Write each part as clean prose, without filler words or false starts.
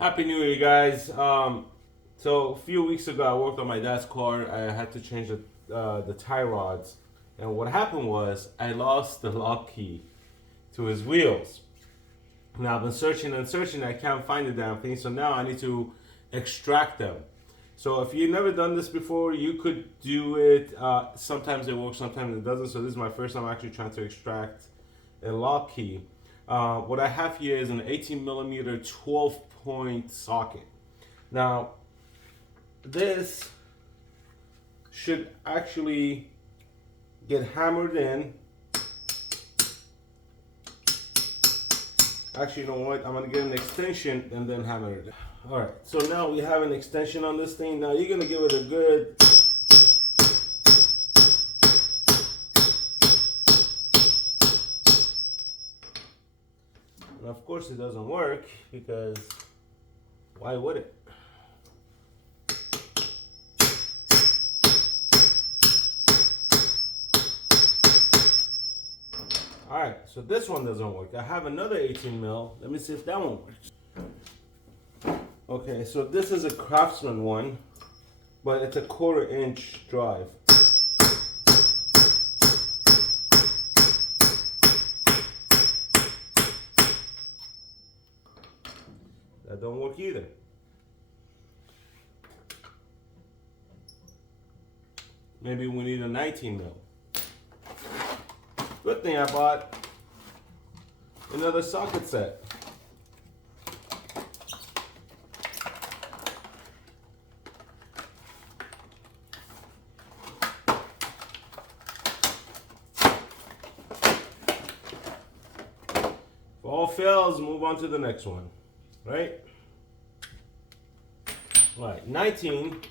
Happy New Year, guys. So a few weeks ago, I worked on my dad's car. I had to change the tie rods, and what happened was I lost the lock key to his wheels. Now I've been searching and searching. I can't find the damn thing. So now I need to extract them. So if you've never done this before, you could do it. Sometimes it works, sometimes it doesn't. So this is my first time actually trying to extract a lock key. What I have here is an 18 millimeter 12-point socket. Now, this should actually get hammered in. Actually, you know what? I'm gonna get an extension and then hammer it. All right, so now we have an extension on this thing. Now you're gonna give it a good. And of course it doesn't work because why would it? Alright, so this one doesn't work. I have another 18 mil. Let me see if that one works. Okay, so this is a Craftsman one, but it's a 1/4 inch drive. That don't work either. Maybe we need a 19 mil. Good thing I bought another socket set. If all fails, move on to the next one, right? All right, 19.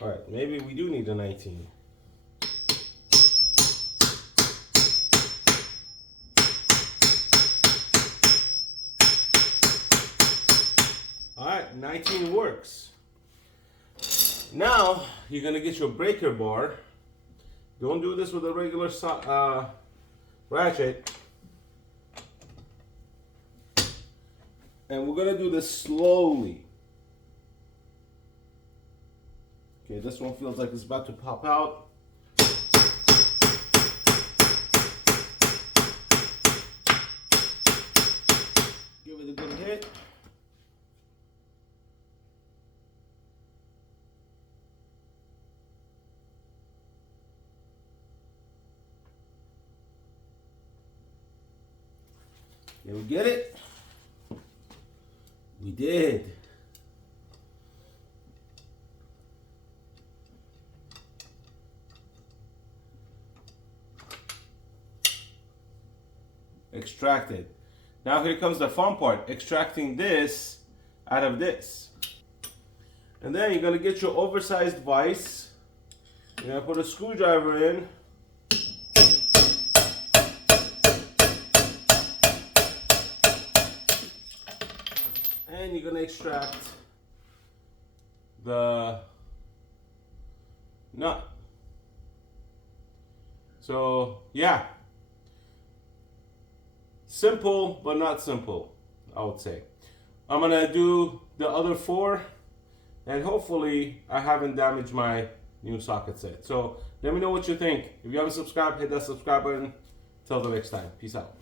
All right, maybe we do need a 19. All right, 19 works. Now you're gonna get your breaker bar. Don't do this with a regular ratchet. And we're gonna do this slowly. Okay, this one feels like it's about to pop out. Give it a good hit. Did we get it? We did. Extracted. Now here comes the fun part, extracting this out of this. And then you're gonna get your oversized vise. You're gonna put a screwdriver in. And you're gonna extract the nut. So yeah, simple but not simple, I would say. I'm gonna do the other 4, and hopefully I haven't damaged my new socket set. So let me know what you think. If you haven't subscribed, hit that subscribe button. Till the next time, peace out.